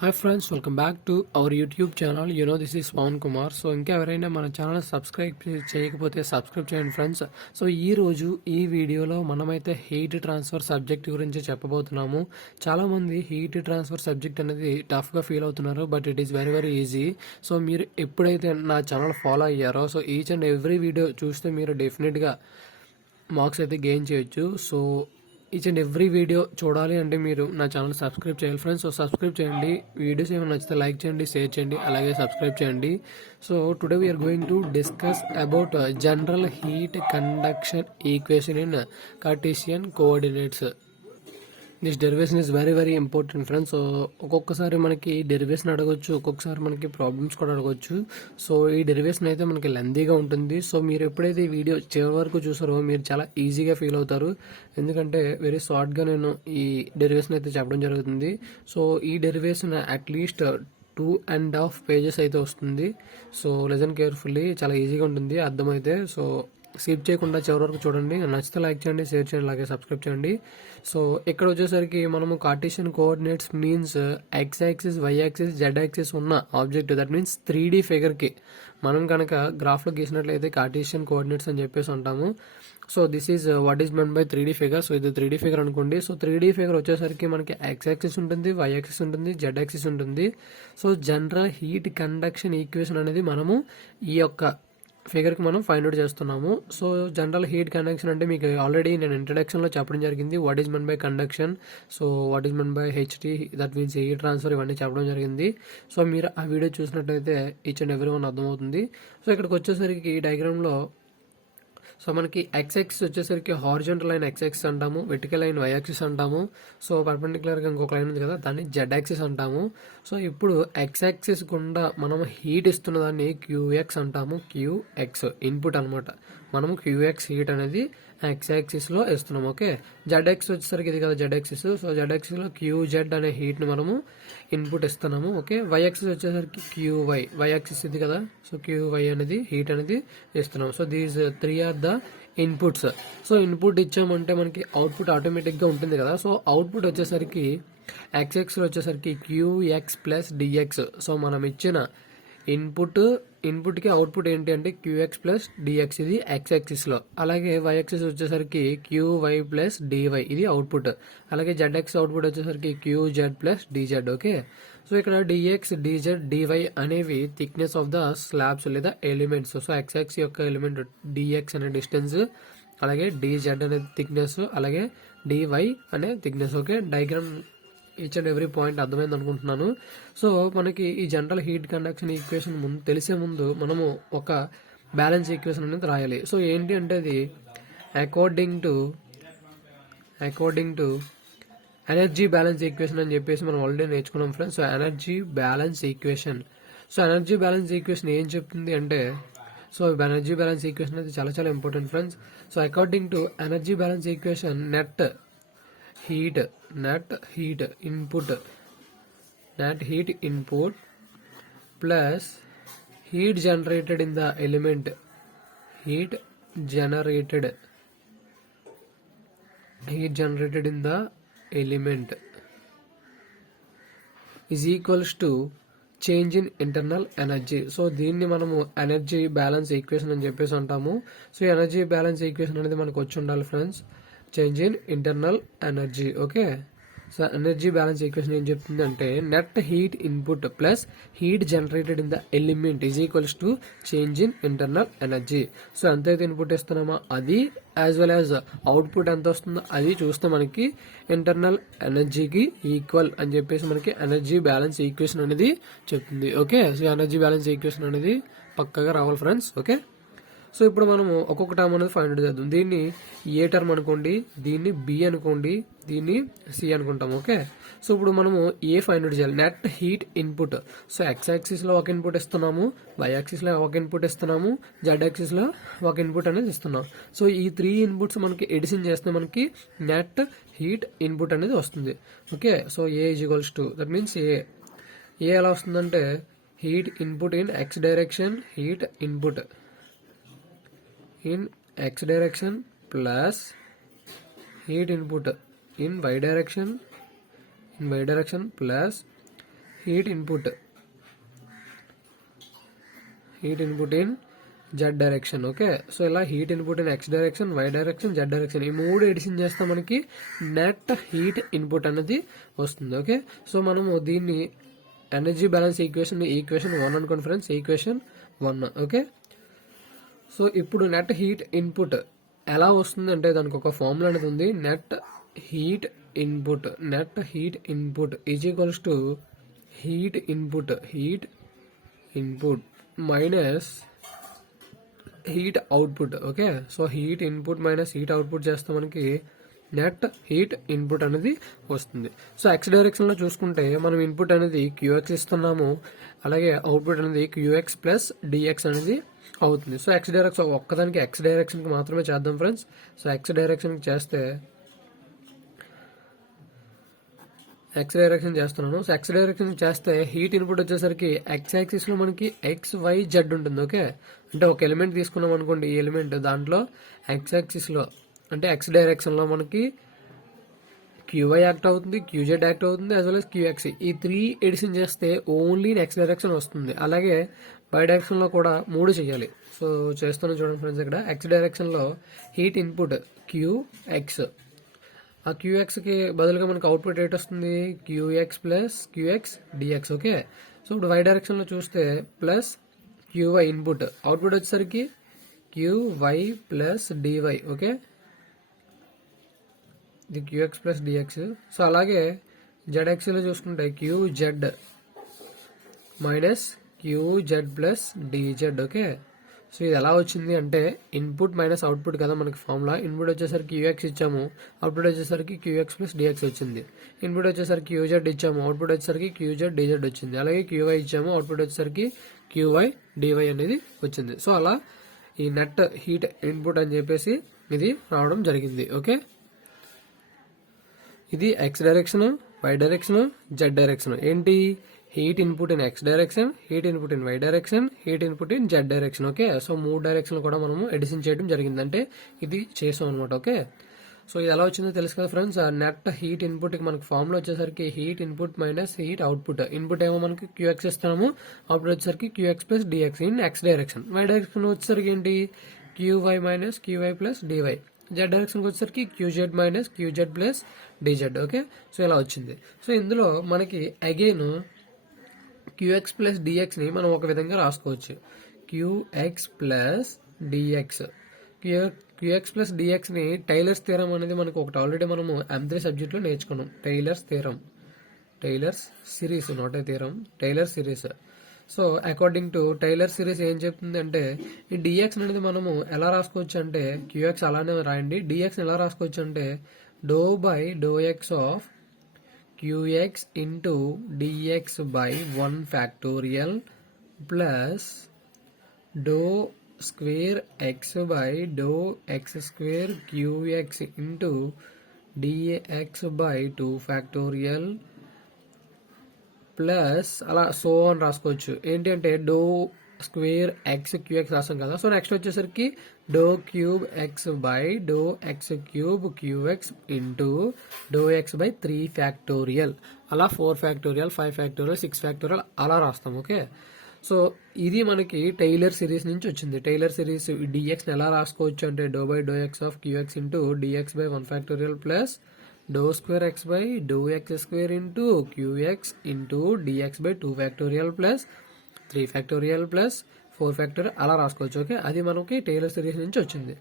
Hi friends, welcome back to our YouTube channel. This is Pavan Kumar. So ఇంకా ఎవరైనా మన channel subscribe చేయకపోతే subscribe చేయండి ఫ్రెండ్స్. సో ఈ రోజు ఈ వీడియోలో మనమైతే హీట్ ట్రాన్స్ఫర్ సబ్జెక్ట్ గురించి చెప్పబోతున్నాము. చాలామంది హీట్ ట్రాన్స్ఫర్ సబ్జెక్ట్ అనేది టఫ్గా ఫీల్ అవుతున్నారు, but it is very very easy. So మీరు ఎప్పుడైతే నా ఛానల్ ఫాలో అయ్యారో, so each and every video చూస్తే మీరు డెఫినెట్గా మార్క్స్ అయితే గెయిన్ చేయొచ్చు. So each and every video చూడాలి అంటే మీరు నా ఛానల్ సబ్స్క్రైబ్ చేయాలి ఫ్రెండ్స్. సో సబ్స్క్రైబ్ చేయండి. వీడియోస్ ఏమైనా నచ్చితే లైక్ చేయండి, షేర్ చేయండి, అలాగే సబ్స్క్రైబ్ చేయండి. So today we are going to discuss about general heat conduction equation in Cartesian coordinates. This derivation is very very important friends. So ఒక్కొక్కసారి మనకి డెరివేషన్ అడగొచ్చు, ఒక్కొక్కసారి మనకి ప్రాబ్లమ్స్ కూడా అడగొచ్చు. సో ఈ డెరివేషన్ అయితే మనకి లెందీగా ఉంటుంది. సో మీరు ఎప్పుడైతే ఈ వీడియో చివరి వరకు చూసారో మీరు చాలా ఈజీగా ఫీల్ అవుతారు, ఎందుకంటే వెరీ షార్ట్గా నేను ఈ డెరివేషన్ అయితే చెప్పడం జరుగుతుంది. సో ఈ డెరివేషన్ అట్లీస్ట్ 2.5 పేజెస్ అయితే వస్తుంది. సో లిజన్ కేర్ఫుల్లీ, చాలా ఈజీగా ఉంటుంది అర్థమైతే. సో స్కిప్ చేయకుండా చివరి వరకు చూడండి. నచ్చితే లైక్ చేయండి, షేర్ చేయండి, అలాగే సబ్స్క్రైబ్ చేయండి. సో ఇక్కడ వచ్చేసరికి మనము Cartesian coordinates means X axis, Y axis, Z axis ఉన్న ఆబ్జెక్ట్, దట్ మీన్స్ 3D ఫిగర్కి మనం కనుక గ్రాఫ్లో గీసినట్లయితే కార్టీసియన్ కోఆర్డినేట్స్ అని చెప్పేసి ఉంటాము. So this is what is meant by 3D figure. So ఇది 3D ఫిగర్ అనుకోండి. సో 3D ఫిగర్ వచ్చేసరికి మనకి ఎక్స్ యాక్సిస్ ఉంటుంది, వై యాక్సిస్ ఉంటుంది, జెడ్ యాక్సిస్ ఉంటుంది. So general heat conduction equation అనేది మనము ఈ యొక్క ఫిగర్కి మనం ఫైండ్ అవుట్ చేస్తున్నాము. సో జనరల్ హీట్ కండక్షన్ అంటే మీకు ఆల్రెడీ నేను ఇంట్రడక్షన్లో చెప్పడం జరిగింది. What is meant by conduction, so what is meant by HT, that means heat transfer, ఇవన్నీ చెప్పడం జరిగింది. సో మీరు ఆ వీడియో చూసినట్లయితే ఈచ్ అండ్ ఎవ్రీ వన్ అర్థమవుతుంది. సో ఇక్కడికి వచ్చేసరికి ఈ డయాగ్రామ్లో సో మనకి ఎక్స్ యాక్సిస్ వచ్చేసరికి హారిజాంటల్ లైన్ ఎక్స్ యాక్సిస్ అంటాము, వెర్టికల్ లైన్ వై యాక్సిస్ అంటాము. సో పర్పెండిక్యులర్గా ఇంకొక లైన్ ఉంది కదా, దాన్ని జెడ్ యాక్సిస్ అంటాము. సో ఇప్పుడు ఎక్స్ యాక్సిస్ గుండా మనం హీట్ ఇస్తున్న దాన్ని క్యూఎక్స్ అంటాము. క్యూఎక్స్ ఇన్పుట్ అనమాట. మనము క్యూఎక్స్ హీట్ అనేది ఎక్స్ యాక్సిస్ లో ఇస్తున్నాం. ఓకే, జెడ్ యాక్సిస్ వచ్చేసరికి ఇది కదా Z axis. So Z axis లో క్యూజెడ్ అనే హీట్ ని మనము ఇన్పుట్ ఇస్తున్నాము. ఓకే, వై యాక్సిస్ వచ్చేసరికి క్యూవై, వై యాక్సిస్ ఇది కదా, సో క్యూవై అనేది హీట్ అనేది ఇస్తున్నాం. So these 3 are the inputs. So input ఇచ్చామంటే మనకి అవుట్పుట్ ఆటోమేటిక్ గా ఉంటుంది కదా. సో అవుట్పుట్ వచ్చేసరికి ఎక్స్ఎక్స్ లో వచ్చేసరికి క్యూఎక్స్ ప్లస్ డిఎక్స్. సో మనం ఇచ్చిన ఇన్పుట్ కి అవుట్పుట్ ఏంటి అంటే క్యూఎక్స్ ప్లస్ డిఎక్స్, ఇది ఎక్స్ యాక్సిస్ లో. అలాగే వై యాక్సిస్ వచ్చేసరికి క్యూవై ప్లస్ డివై, ఇది అవుట్పుట్. అలాగే జెడ్ ఎక్స్ అవుట్పుట్ వచ్చేసరికి క్యూజెడ్ ప్లస్ డిజెడ్. ఓకే, సో ఇక్కడ డిఎక్స్, డిజెడ్, డివై అనేవి థిక్నెస్ ఆఫ్ ద స్లాబ్స్ లేదా ఎలిమెంట్స్. సో ఎక్స్ యాక్సిస్ యొక్క ఎలిమెంట్ డిఎక్స్ అనే డిస్టెన్స్, అలాగే డిజెడ్ అనే థిక్నెస్, అలాగే డివై అనే thickness. Okay, diagram each and every point అర్థమైంది అనుకుంటున్నాను. సో మనకి ఈ జనరల్ హీట్ కండక్షన్ ఈక్వేషన్ తెలిసే ముందు మనము ఒక బ్యాలెన్స్ ఈక్వేషన్ అనేది రాయాలి. సో ఏంటి అంటే అది according to energy balance equation అని చెప్పేసి మనం ఆల్రెడీ నేర్చుకున్నాం friends. So energy balance equation. So energy balance equation ఏం చెప్తుంది అంటే, సో ఎనర్జీ బ్యాలెన్స్ ఈక్వేషన్ అనేది చాలా చాలా important friends. So according to energy balance equation, net heat input plus heat generated in the element is equals to change in internal energy. So దీన్ని మనము energy balance equation అని చెప్పేసి అంటాము. So energy balance equation అనేది మనకు వచ్చి ఉండాలి friends, change in internal energy. Okay, so energy balance equation ఏం చెప్తుంది అంటే net heat input plus heat generated in the element is equals to change in internal energy. So ఎంతైతే input ఇస్తున్నామో అది as well as output ఎంత వస్తుందో అది చూస్తే మనకి ఇంటర్నల్ ఎనర్జీకి ఈక్వల్ అని చెప్పేసి మనకి ఎనర్జీ బ్యాలెన్స్ ఈక్వేషన్ అనేది చెప్తుంది. Okay, so energy balance equation అనేది పక్కగా రావాలి ఫ్రెండ్స్. ఓకే, సో ఇప్పుడు మనము ఒక్కొక్క టర్మ్ అనేది ఫైండ్ అవుట్ చేద్దాం. దీన్ని ఏ టర్మ్ అనుకోండి, దీన్ని బి అనుకోండి, దీన్ని సి అనుకుంటాం. ఓకే, సో ఇప్పుడు మనము ఏ ఫైండ్ అవుట్ చేయాలి, net heat input. So X axis లో ఒక ఇన్పుట్ ఇస్తున్నాము, వై యాక్సిస్ లో ఒక ఇన్పుట్ ఇస్తున్నాము, జెడ్ యాక్సిస్ లో ఒక ఇన్పుట్ అనేది ఇస్తున్నాం. సో ఈ 3 ఇన్పుట్స్ మనకి ఎడిషన్ చేస్తే మనకి నెట్ హీట్ ఇన్పుట్ అనేది వస్తుంది. Okay, so a is equals to, that means a ఎలా వస్తుందంటే heat input in x direction, heat input in x direction plus heat input in y direction plus heat input in z direction. Okay, so ఇలా heat input in x direction, y direction, z direction ఈ మూడు edition చేస్తే మనకి net heat input అనేది వస్తుంది. Okay, so మనము దీన్ని energy balance equation 1 అనుకోండి ఫ్రెండ్స్, ఈక్వేషన్ 1. ఓకే, సో ఇప్పుడు నెట్ హీట్ ఇన్పుట్ ఎలా వస్తుంది అంటే దానికి ఒక ఫార్ములా అనేది ఉంది. Net heat input is equals to heat input minus heat output. Okay, so heat input minus heat output చేస్తే మనకి నెట్ హీట్ ఇన్పుట్ అనేది వస్తుంది. సో ఎక్స్ డైరెక్షన్ లో చూసుకుంటే మనం ఇన్పుట్ అనేది క్యూఎక్స్ ఇస్తున్నాము, అలాగే అవుట్పుట్ అనేది క్యూఎక్స్ ప్లస్ డిఎక్స్ అనేది అవుతుంది. సో ఎక్స్ డైరెక్షన్ ఒక్కదానికి ఎక్స్ డైరెక్షన్ కి మాత్రమే చేద్దాం ఫ్రెండ్స్. సో ఎక్స్ డైరెక్షన్ చేస్తే ఎక్స్ డైరెక్షన్ చేస్తున్నాను. సో ఎక్స్ డైరెక్షన్ చేస్తే హీట్ ఇన్పుట్ వచ్చేసరికి ఎక్స్ యాక్సిస్ లో మనకి ఎక్స్ వై జెడ్ ఉంటుంది. ఓకే, అంటే ఒక ఎలిమెంట్ తీసుకున్నాం అనుకోండి, ఈ ఎలిమెంట్ దాంట్లో ఎక్స్ యాక్సిస్ లో అంటే ఎక్స్ డైరెక్షన్ లో మనకి క్యూవై యాక్ట్ అవుతుంది, క్యూజెడ్ యాక్ట్ అవుతుంది, యాజ్ వెల్ as క్యూఎక్స్. ఈ 3 ఎడిషన్ చేస్తే ఓన్లీ ఎక్స్ డైరెక్షన్ వస్తుంది. అలాగే వై డైరెక్షన్ లో కూడా 3 చేయాలి. సో చేస్తున్నాను చూడండి ఫ్రెండ్స్, ఇక్కడ ఎక్స్ డైరెక్షన్ లో హీట్ ఇన్పుట్ క్యూఎక్స్, ఆ క్యూఎక్స్ కి బదులుగా మనకి అవుట్పుట్ రేట్ వస్తుంది q x plus q x d x. Okay, so ఇప్పుడు వై డైరెక్షన్ లో చూస్తే ప్లస్ క్యూవై ఇన్పుట్, అవుట్పుట్ వచ్చేసరికి క్యూవై ప్లస్ డివై. ఓకే, ఇది క్యూఎక్స్ ప్లస్ డిఎక్స్. సో అలాగే జెడ్ఎక్స్ లో చూసుకుంటే q z minus q z plus d z. Okay, so ఇది ఎలా వచ్చింది అంటే ఇన్పుట్ మైనస్ అవుట్పుట్ కదా మనకి ఫార్ములా. ఇన్పుట్ వచ్చేసరికి క్యూఎక్స్ ఇచ్చాము, అవుట్పుట్ వచ్చేసరికి క్యూఎక్స్ ప్లస్ డిఎక్స్ వచ్చింది. ఇన్పుట్ వచ్చేసరికి క్యూజెడ్ ఇచ్చాము, అవుట్పుట్ వచ్చేసరికి క్యూజెడ్ డిజెడ్ వచ్చింది. అలాగే క్యూవై ఇచ్చాము, అవుట్పుట్ వచ్చేసరికి క్యూవై డివై అనేది వచ్చింది. సో అలా ఈ నెట్ హీట్ ఇన్పుట్ అని చెప్పేసి ఇది రావడం జరిగింది. ఓకే, ఇది x direction, y direction, z direction. ఏంటి? Heat input in x direction, heat input in y direction, heat input in z direction. Okay, so 3 direction కూడా మనము ఎడిషన్ చేయడం జరిగింది, అంటే ఇది చేసాం అనమాట. ఓకే, సో ఇది ఎలా వచ్చిందో తెలుసు కదా ఫ్రెండ్స్. నెట్ హీట్ ఇన్పుట్ కి మనకి ఫార్ములా వచ్చేసరికి heat input minus heat output. Input ఏమో మనకి క్యూఎక్స్ ఇస్తాము, అవుట్పుట్ వచ్చేసరికి q x plus d x in x direction. Y direction వచ్చేసరికి ఏంటి? Q y minus q y plus d y. Z direction వచ్చేసరికి q z minus q z plus d z. Okay, so ఇలా వచ్చింది. సో ఇందులో మనకి అగైన్ క్యూఎక్స్ ప్లస్ డిఎక్స్ ని మనం ఒక విధంగా రాసుకోవచ్చు. Qx plus D X, Q X plus D X ని టైలర్స్ థీరం అనేది మనకు ఒకటి ఆల్రెడీ మనము M3 సబ్జెక్ట్ లో నేర్చుకున్నాం. Taylor's series, not a theorem, Taylor series. So according to Taylor series ఏం చెప్తుంది అంటే ఈ డిఎక్స్ అనేది మనము ఎలా రాసుకోవచ్చు అంటే క్యూఎక్స్ అలానే రాయండి. డిఎక్స్ ఎలా రాసుకోవచ్చు అంటే doe by do X of Q X into D X by 1 factorial plus do square X by do X square Q X into D X by 2 factorial plus అలా సో అని రాసుకోవచ్చు. ఏంటి అంటే డో స్క్వేర్ ఎక్స్ క్యూఎక్స్ రాసాం కదా. సో నెక్స్ట్ వచ్చేసరికి doe cube X by do X cube Q X into doe X by 3 factorial, అలా 4 factorial, 5 factorial, 6 factorial అలా రాస్తాం. ఓకే, సో ఇది మనకి టైలర్ సిరీస్ నుంచి వచ్చింది. టైలర్ సిరీస్ డిఎక్స్ ఎలా రాసుకోవచ్చు అంటే doe by do X of Q X into D X by 1 factorial plus do square X by do X square into qx into D X by 2 factorial plus 3 factorial plus 4 factorial అలా రాసుకోవచ్చు. Okay, అది మనకి tailor series నుంచి వచ్చింది.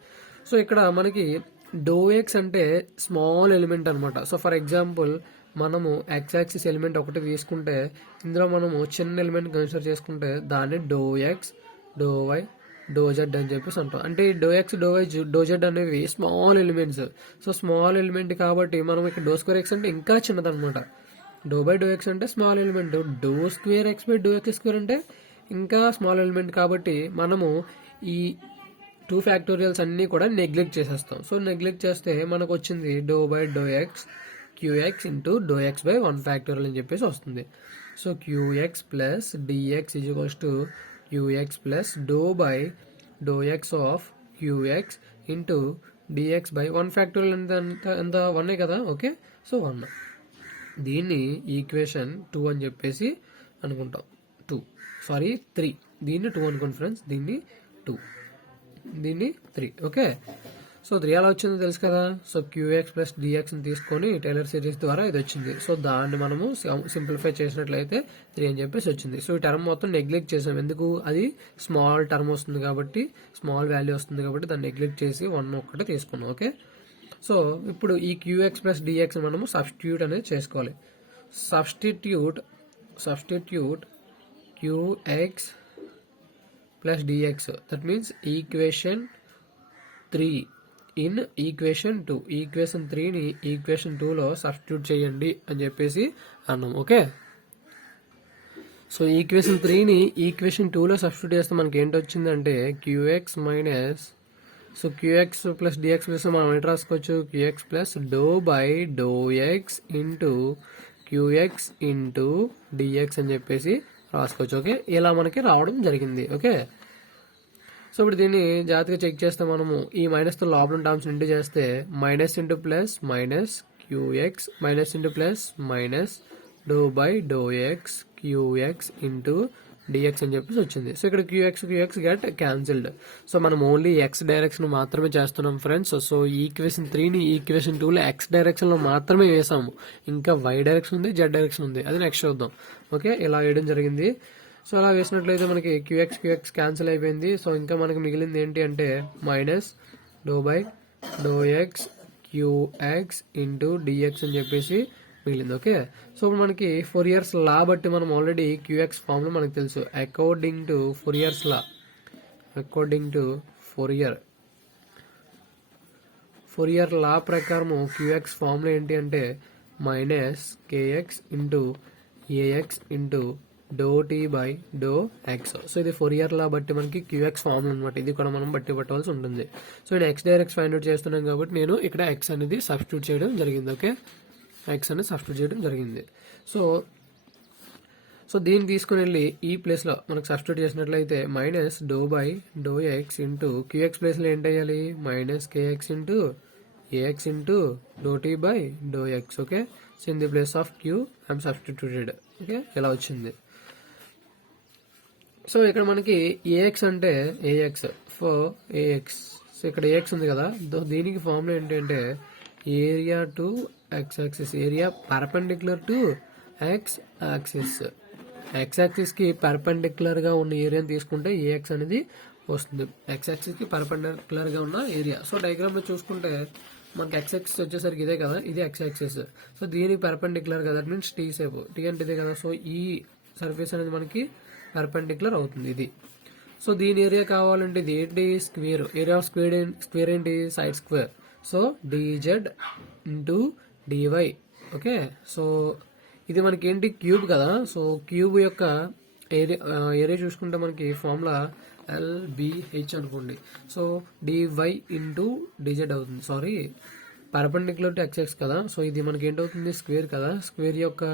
So ఇక్కడ మనకి డో x అంటే స్మాల్ ఎలిమెంట్ అనమాట. సో ఫర్ ఎగ్జాంపుల్ మనము ఎక్స్ యాక్సిస్ ఎలిమెంట్ ఒకటి తీసుకుంటే ఇందులో మనము చిన్న ఎలిమెంట్ కన్సిడర్ చేసుకుంటే దాన్ని డో ఎక్స్, డో వై, డో జెడ్ అని చెప్పేసి అంటాం. అంటే డో ఎక్స్, డో వై, డో జెడ్ అనేవి small elements. So small element కాబట్టి మనం ఇక్కడ డో స్క్వేర్ ఎక్స్ అంటే ఇంకా చిన్నదనమాట. డో బై డో ఎక్స్ అంటే స్మాల్ ఎలిమెంట్, డో square X by do X square అంటే ఇంకా స్మాల్ ఎలిమెంట్. కాబట్టి మనము ఈ 2 ఫ్యాక్టోరియల్స్ అన్ని కూడా నెగ్లెక్ట్ చేసేస్తాం. సో నెగ్లెక్ట్ చేస్తే మనకు వచ్చింది doe by do X Q X into doe X by 1 factorial అని చెప్పేసి వస్తుంది. So qx plus D X is equals to Q X plus do by do X of Q X into D X by 1 factorial ఎంత 1 కదా. Okay, so 1. దీన్ని equation 2 అని చెప్పేసి అనుకుంటాం. 3 దీన్ని 2 అనుకోండి ఫ్రెండ్స్, దీన్ని 2 దీన్ని 3. ఓకే, సో 3 ఎలా వచ్చిందో తెలుసు కదా. సో క్యూఎక్స్ ప్లస్ డిఎక్స్ని తీసుకొని టైలర్ సిరీస్ ద్వారా ఇది వచ్చింది. సో దాన్ని మనము సింప్లిఫై చేసినట్లయితే 3 అని చెప్పేసి వచ్చింది. సో ఈ టర్మ్ మొత్తం నెగ్లెక్ట్ చేసాం, ఎందుకు, అది స్మాల్ టర్మ్ వస్తుంది కాబట్టి, స్మాల్ వాల్యూ వస్తుంది కాబట్టి దాన్ని నెగ్లెక్ట్ చేసి 1 ఒక్కటే తీసుకున్నాం. ఓకే, సో ఇప్పుడు ఈ క్యూఎక్స్ ప్లస్ డిఎక్స్ మనము సబ్స్టిట్యూట్ అనేది చేసుకోవాలి. Substitute q x plus d x, that means equation 3 in equation 2. Equation 3ని ఈక్వేషన్ 2లో సబ్స్టిట్యూట్ చేయండి అని చెప్పేసి అన్నాం. ఓకే, సో ఈక్వేషన్ 3ని ఈక్వేషన్ 2లో సబ్స్టిట్యూట్ చేస్తే మనకి ఏంటి వచ్చిందంటే q x minus, so qx plus d x plus మనం ఏంటి రాసుకోవచ్చు, qx plus do by do X into qx into dx అని చెప్పేసి రాసుకోవచ్చు. ఓకే, ఇలా మనకి రావడం జరిగింది. ఓకే, సో ఇప్పుడు దీన్ని జాగ్రత్తగా చెక్ చేస్తే మనము ఈ మైనస్తో లోపల టర్మ్స్ ఇంటూ చేస్తే minus into plus minus Q X minus into plus minus do by do X Q X into dx అని చెప్పేసి వచ్చింది. సో ఇక్కడ క్యూఎక్స్ గెట్ క్యాన్సిల్డ్. సో మనం ఓన్లీ ఎక్స్ డైరెక్షన్ మాత్రమే చేస్తున్నాం ఫ్రెండ్స్. సో ఈక్వేషన్ 3ని ఈక్వేషన్ 2లో ఎక్స్ డైరెక్షన్ లో మాత్రమే వేసాము, ఇంకా వై డైరెక్షన్ ఉంది, జెడ్ డైరెక్షన్ ఉంది, అది నెక్స్ట్ చూద్దాం. ఓకే, ఇలా వేయడం జరిగింది. సో అలా వేసినట్లయితే మనకి క్యూఎక్స్ క్యాన్సిల్ అయిపోయింది. సో ఇంకా మనకి మిగిలింది ఏంటి అంటే minus do by do X Q X into dx అని చెప్పేసి మిగిలింది. ఓకే, సో మనకి ఫోరియర్స్ లా బట్టి మనం ఆల్రెడీ క్యూఎక్స్ ఫార్ములా మనకు తెలుసు. అకార్డింగ్ టు ఫోరియర్ లా ప్రకారము క్యూఎక్స్ ఫార్ములా ఏంటి అంటే minus kx into AX into do tea by do X. So ఇది ఫోరియర్ లా బట్టి మనకి క్యూఎక్స్ ఫార్ములా అనమాట. ఇది కూడా మనం బట్టి పట్టవలసి ఉంటుంది. సో నేను ఎక్స్ డైరెక్ట్ ఫైండ్ అవుట్ చేస్తున్నాం కాబట్టి నేను ఇక్కడ ఎక్స్ అనేది సబ్స్టిట్యూట్ చేయడం జరిగింది. ఓకే, ఎక్స్ అనేది సబ్స్టిట్యూట్ చేయడం జరిగింది. సో దీన్ని తీసుకుని వెళ్ళి ఈ ప్లేస్లో మనకు సబ్స్టిట్యూట్ చేసినట్లయితే minus do by do X into q x ప్లేస్లో ఏంటి అయ్యాలి, minus kx into AX into do tea by do x. Okay, so in the place of q I'm substituted. Okay, ఇలా వచ్చింది. సో ఇక్కడ మనకి ఏఎక్స్ అంటే ఏఎక్స్ ఫర్ ఏఎక్స్. సో ఇక్కడ a x ఉంది కదా, దీనికి ఫార్ములా ఏంటంటే area to x axis, area perpendicular to x axis. X axis కి పర్పెండిక్యులర్ గా ఉన్న ఏరియాని తీసుకుంటే ఏఎక్స్ అనేది వస్తుంది, ఎక్స్ యాక్సిస్ కి పర్పెండిక్యులర్ గా ఉన్న ఏరియా. సో డయాగ్రామ్ లో చూసుకుంటే మనకి ఎక్స్ యాక్సిస్ వచ్చేసరికి ఇదే కదా, ఇది ఎక్స్ యాక్సిస్. సో దీనికి పర్పెండిక్యులర్ కదా, దట్ మీన్స్ టీ సేపు, టీ అంటే ఇదే కదా. సో ఈ సర్ఫేస్ అనేది మనకి పర్పెండిక్యులర్ అవుతుంది ఇది. సో దీని ఏరియా కావాలంటే ఇది ఏంటి, స్క్వేర్. ఏరియా ఆఫ్ స్క్వేర్ ఏంటి, side square. So D Z into D Y. Okay, so ఇది మనకి ఏంటి, క్యూబ్ కదా. సో క్యూబ్ యొక్క ఏరియా చూసుకుంటే మనకి ఫార్ములా ఎల్బిహెచ్ అనుకోండి. సో డివై ఇంటూ డిజెడ్ అవుతుంది. సారీ, పర్పెండిక్యులర్ టు ఎక్స్ కదా. సో ఇది మనకి ఏంటవుతుంది, స్క్వేర్ కదా. స్క్వేర్ యొక్క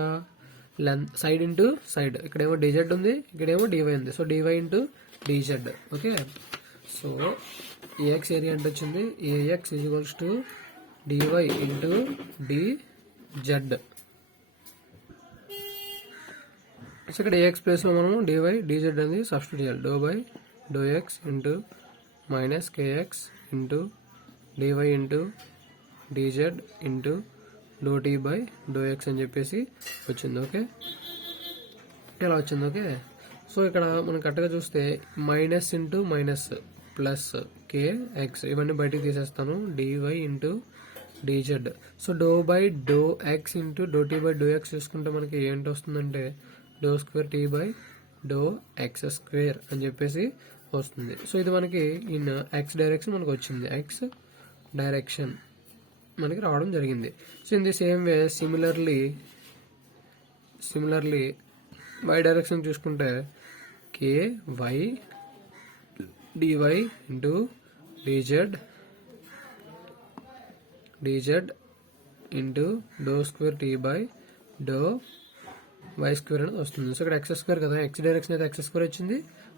లెంత్ సైడ్ ఇంటూ సైడ్, ఇక్కడేమో డిజెడ్ ఉంది, ఇక్కడేమో డివై ఉంది. So D Y into D Z. Okay, so A X area అంటే వచ్చింది A X equals to D Y into dz. So ఇక్కడ ఏఎక్స్ ప్లేస్లో మనం డివై డిజెడ్ అనేది సబ్స్టిట్యూట్ చేయాలి. Doe by do X into minus kx into DY into dz into do tea by do X అని చెప్పేసి వచ్చింది. ఓకే, ఇలా వచ్చింది. ఓకే, సో ఇక్కడ మనం కరెక్ట్గా చూస్తే minus into minus plus K X ఇవన్నీ బయటికి తీసేస్తాను, dy into dz. So doh by do X into do tea by do X చూసుకుంటే మనకి ఏంటి వస్తుందంటే doh square tea by do X square అని చెప్పేసి వస్తుంది. సో ఇది మనకి ఇన్ ఎక్స్ డైరెక్షన్ మనకు వచ్చింది, ఎక్స్ డైరెక్షన్ మనకి రావడం జరిగింది. So in the same way similarly y direction చూసుకుంటే k y d y into dz into do square tea by do why square అనేది వస్తుంది. సో ఇక్కడ ఎక్స్ స్క్వేర్ కదా, ఎక్స్ డైరెక్షన్ అయితే ఎక్స్ స్క్వేర్ వచ్చింది,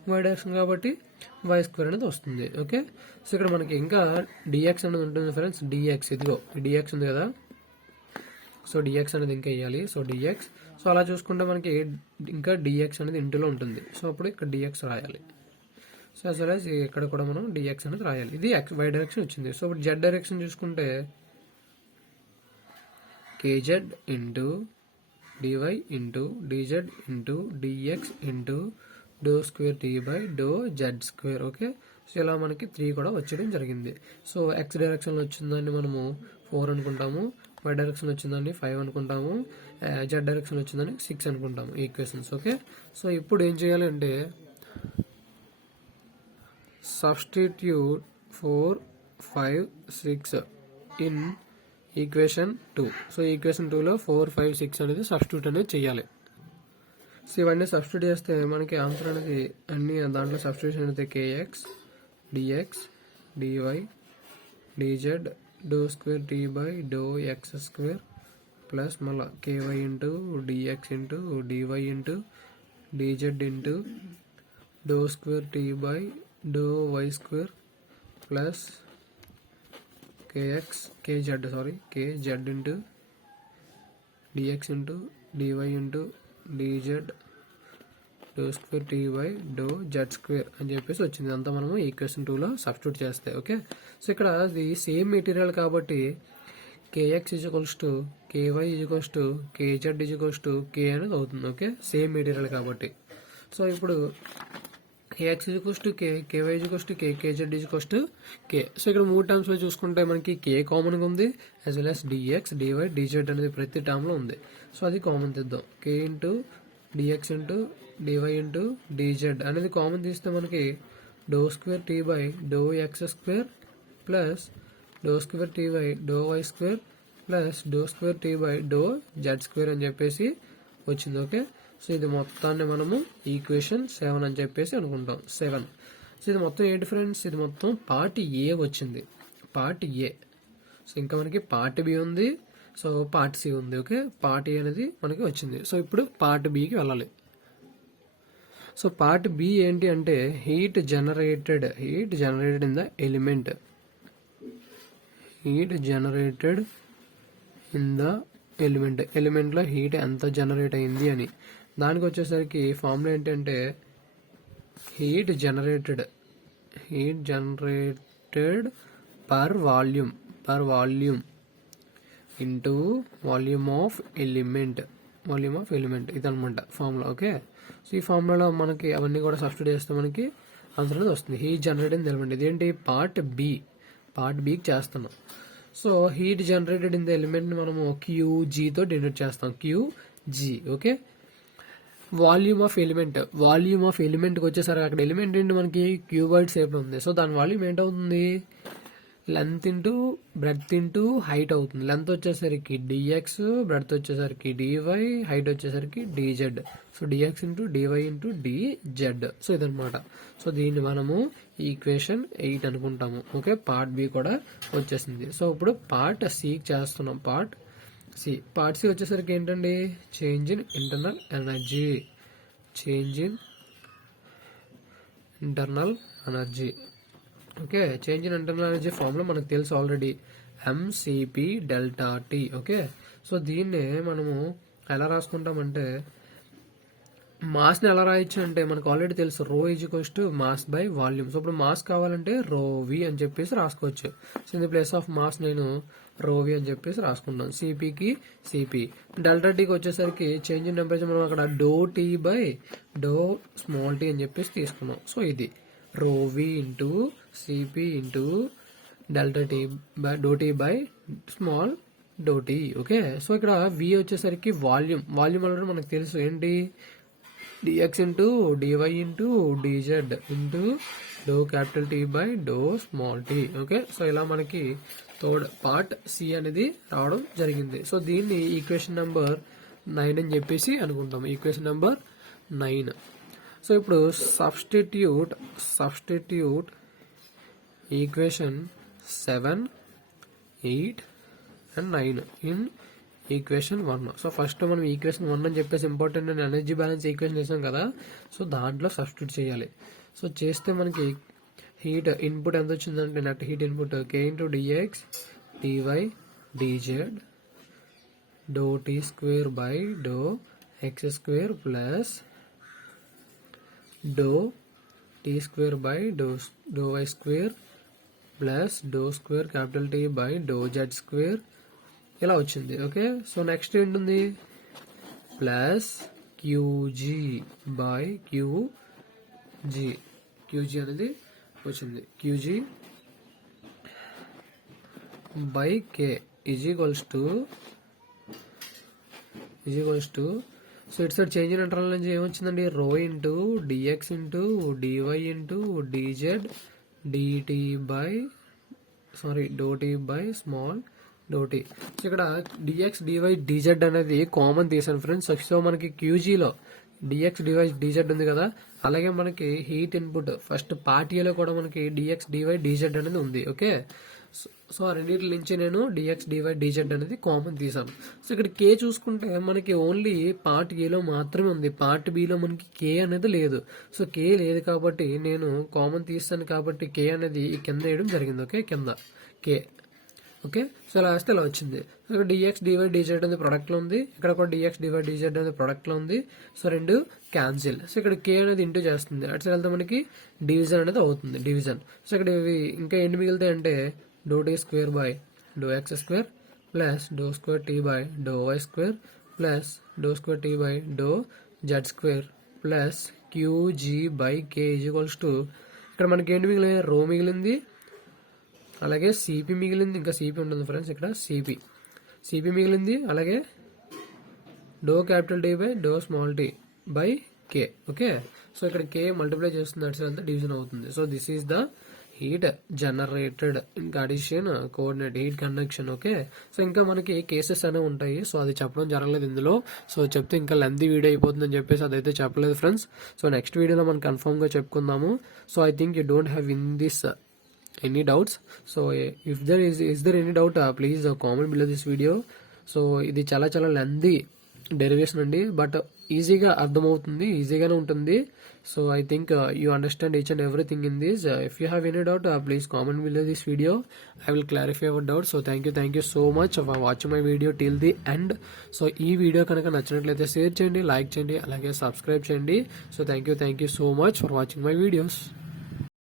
వై డైరెక్షన్ కాబట్టి వై స్క్వేర్ అనేది వస్తుంది. ఓకే, సో ఇక్కడ మనకి ఇంకా డిఎక్స్ అనేది ఉంటుంది ఫ్రెండ్స్. డిఎక్స్, ఇదిగో డిఎక్స్ ఉంది కదా. సో డిఎక్స్ అనేది ఇంకా వేయాలి. So dx. సో అలా చూసుకుంటే మనకి ఇంకా డిఎక్స్ అనేది ఇంటిలో ఉంటుంది. సో అప్పుడు ఇక్కడ డిఎక్స్ రాయాలి. సో యాజ్ వెల్ యాజ్ ఇక్కడ కూడా మనం డిఎక్స్ అనేది రాయాలి. ఇది వై డైరెక్షన్ వచ్చింది. సో ఇప్పుడు జెడ్ డైరెక్షన్ చూసుకుంటే kz into DY into dz into dx into do square tea by do Z square. Okay. So ఇలా మనకి 3 కూడా వచ్చేయడం జరిగింది. సో ఎక్స్ డైరెక్షన్లో వచ్చిందాన్ని మనము 4 అనుకుంటాము, వై డైరెక్షన్ వచ్చిందాన్ని 5 అనుకుంటాము, జెడ్ డైరెక్షన్ వచ్చిందని 6 అనుకుంటాము ఈక్వేషన్స్. ఓకే. సో ఇప్పుడు ఏం చేయాలంటే substitute 4, 5, 6 in equation 2. So equation 2లో 4, 5, 6 అనేది సబ్స్టిట్యూట్ అనేది చేయాలి. సో ఇవన్నీ సబ్స్టిట్యూట్ చేస్తే మనకి ఆన్సర్ అనేది అన్ని దాంట్లో సబ్స్టిట్యూషన్ అయితే కేఎక్స్ డిఎక్స్ డివై డిజెడ్ డో square tea by do X square plus మళ్ళీ k y into dx into DY into dz into do square tea by do why square plus k z into dx into DY into d z డో square tea by do Z square అని చెప్పేసి వచ్చింది. అంతా మనము equation 2లో substitute చేస్తాయి. Okay. So ఇక్కడ అది సేమ్ మెటీరియల్ కాబట్టి k x equals to k y equals to k z equals to k అనేది అవుతుంది. ఓకే. సేమ్ మెటీరియల్ కాబట్టి. సో ఇప్పుడు k x equals to k, k y equals to k, k z equals to k. So ఇక్కడ 3 terms లో చూసుకుంటే మనకి కే కామన్గా ఉంది, as well as d x DY dz అనేది ప్రతి టర్మ్లో ఉంది. సో అది కామన్ తీద్దాం. K into dx into DY into d z అనేది కామన్ తీస్తే మనకి doh square tea by do X square plus do square tea by do why square plus do square tea by do Z square అని చెప్పేసి వచ్చింది. Okay. So ఇది మొత్తాన్ని మనము equation 7 అని చెప్పేసి అనుకుంటాం. 7. సో ఇది మొత్తం ఏంటి ఫ్రెండ్స్, ఇది మొత్తం పార్ట్ ఏ వచ్చింది. Part A. సో ఇంకా మనకి పార్ట్ బి ఉంది, సో పార్ట్ సి ఉంది. ఓకే. పార్ట్ ఏ అనేది మనకి వచ్చింది. సో ఇప్పుడు పార్ట్ బికి వెళ్ళాలి. సో పార్ట్ బి ఏంటి అంటే heat generated in the element. Heat generated in the ఎలిమెంట్లో హీట్ ఎంత జనరేట్ అయింది అని. దానికి వచ్చేసరికి ఫార్ములా ఏంటంటే heat generated per volume into volume of element ఇదనమాట ఫార్ములా. ఓకే. సో ఈ ఫార్ములాలో మనకి అవన్నీ కూడా సబ్స్టిట్యూట్ చేస్తే మనకి ఆన్సర్ అనేది వస్తుంది. హీట్ జనరేటెడ్ ఎలిమెంట్ ఇదేంటి పార్ట్ బికి చేస్తున్నాం. So heat generated in the element మనము క్యూజీతో డినోట్ చేస్తాం. క్యూజీ. ఓకే. వాల్యూమ్ ఆఫ్ ఎలిమెంట్కి వచ్చేసరికి అక్కడ ఎలిమెంట్ ఏంటి మనకి క్యూబాయిడ్ షేప్లో ఉంది. సో దాని వాల్యూమ్ ఏంటవుతుంది, length into breadth into height అవుతుంది. లెంత్ వచ్చేసరికి డిఎక్స్, బ్రెడ్త్ వచ్చేసరికి డివై, హైట్ వచ్చేసరికి d z. So d x into DY into dz. So ఇదనమాట. సో దీన్ని మనము ఈక్వేషన్ 8 అనుకుంటాము. ఓకే. పార్ట్ బి కూడా వచ్చేసింది. సో ఇప్పుడు పార్ట్ సికి చేస్తున్నాం. పార్ట్ సి వచ్చేసరికి ఏంటండి, change in internal energy. Okay. Change in internal energy formula మనకు తెలుసు already, MCP delta T. Okay. So దీన్ని మనము ఎలా రాసుకుంటామంటే మాస్ని ఎలా రాయొచ్చు అంటే మనకు ఆల్రెడీ తెలుసు రో ఈజ్వల్స్ to mass by volume. So ఇప్పుడు మాస్ కావాలంటే రో వి అని చెప్పేసి రాసుకోవచ్చు. So in the place of mass నేను రో వి అని చెప్పేసి రాసుకుంటాను. సిపికి సిపి. డెల్టా టీకి వచ్చేసరికి చేంజ్ ఇన్ టెంపరేచర్ మనం అక్కడ డో tea by do small t అని చెప్పేసి తీసుకున్నాం. సో ఇది rho v into c p into delta t by do tea by small do t. Okay. So ఇక్కడ వి వచ్చేసరికి వాల్యూమ్ ఆల్రెడీ మనకు తెలుసు ఏంటి, d x into DY into dz into డో capital tea by do small t. Okay. So ఇలా మనకి part C అనేది రావడం జరిగింది. సో దీన్ని ఈక్వేషన్ నెంబర్ 9 అని చెప్పేసి అనుకుంటాం. Equation number 9. సో ఇప్పుడు substitute equation 7, 8 and 9 in equation 1. So first మనం ఈక్వేషన్ 1 అని చెప్పేసి ఇంపార్టెంట్ అని ఎనర్జీ బ్యాలెన్స్ ఈక్వేషన్ చేసాం కదా. సో దాంట్లో సబ్స్టిట్యూట్ చేయాలి. సో చేస్తే మనకి హీట్ ఇన్పుట్ ఎంత వచ్చిందంటే net heat input k into d x DY d z dou t square by dou x square plus dou t square by dou y square plus dou square capital T by dou z square ఇలా వచ్చింది. Okay, so next ఏంటుంది, plus QG by QG అనేది వచ్చింది. QG by K is equals to so it's change in interval నుంచి ఏమొచ్చిందండి, rho into dx into DY into dz dt by do tea by small do T. So ఇక్కడ dx DY dz అనేది common తీసాను friends. So మనకి క్యూజీలో dx DY dz ఉంది కదా, అలాగే మనకి హీట్ ఇన్పుట్ ఫస్ట్ పార్ట్ ఏలో కూడా మనకి డిఎక్స్ డివై డిజెడ్ అనేది ఉంది. ఓకే, సో ఆ రెండింటి నుంచి నేను డిఎక్స్ డివై డిజెడ్ అనేది కామన్ తీసాను. సో ఇక్కడ కే చూసుకుంటే మనకి ఓన్లీ పార్ట్ ఏలో మాత్రమే ఉంది, పార్ట్ బిలో మనకి కే అనేది లేదు. సో కే లేదు కాబట్టి నేను కామన్ తీస్తాను కాబట్టి కే అనేది కింద వేయడం జరిగింది. ఓకే, కింద కే. ఓకే, సో ఇలా వేస్తే ఇలా వచ్చింది. సో ఇక్కడ డిఎక్స్ డివై డిజెడ్ అనేది ప్రొడక్ట్ లో ఉంది, ఇక్కడ కూడా డిఎక్స్ డివై డిజెడ్ అనేది ప్రొడక్ట్ లో ఉంది. సో రెండు క్యాన్సిల్. సో ఇక్కడ కే అనేది ఇంటూ చేస్తుంది, అటు సైడ్ వెళ్తే మనకి డివిజన్ అనేది అవుతుంది, డివిజన్. సో ఇక్కడ ఇవి ఇంకా ఎన్ని మిగులుతాయి అంటే doh T square by do X square plus do square tea by do why square plus do square tea by do Z square plus qg by K is equals to ఇక్కడ మనకి ఏంటి మిగిలింది, రో మిగిలింది, అలాగే సిపి మిగిలింది, ఇంకా CP ఉంటుంది ఫ్రెండ్స్, ఇక్కడ సిపి మిగిలింది, అలాగే doh capital tea by do small T by K. Okay, so ఇక్కడ కే మల్టిప్లై చేస్తుంది, అటు సైడ్ అంతా డివిజన్ అవుతుంది. So this is the heat generated in addition coordinate heat conduction. Okay, so ఇంకా మనకి కేసెస్ అనేవి ఉంటాయి, సో అది చెప్పడం జరగలేదు ఇందులో. సో చెప్తే ఇంకా లెంతీ వీడియో అయిపోతుందని చెప్పేసి అదైతే చెప్పలేదు ఫ్రెండ్స్. సో నెక్స్ట్ వీడియోలో మనం కన్ఫర్మ్ గా చెప్పుకుందాము. So I think you don't have in this any doubts. So if there is there any doubt, please comment below this video. So ఇది చాలా చాలా లెంతీ డెరివేషన్ అండి, బట్ ఈజీగా అర్థమవుతుంది, ఈజీగానే ఉంటుంది. So I think you understand each and everything in this. If you have any doubt, please comment below this video. I will clarify our doubt. So thank you so much for watching my video till the end. So ఈ video కనుక నచ్చినట్లయితే share చేయండి, like చేయండి, అలాగే subscribe చేయండి. So thank you so much for watching my videos.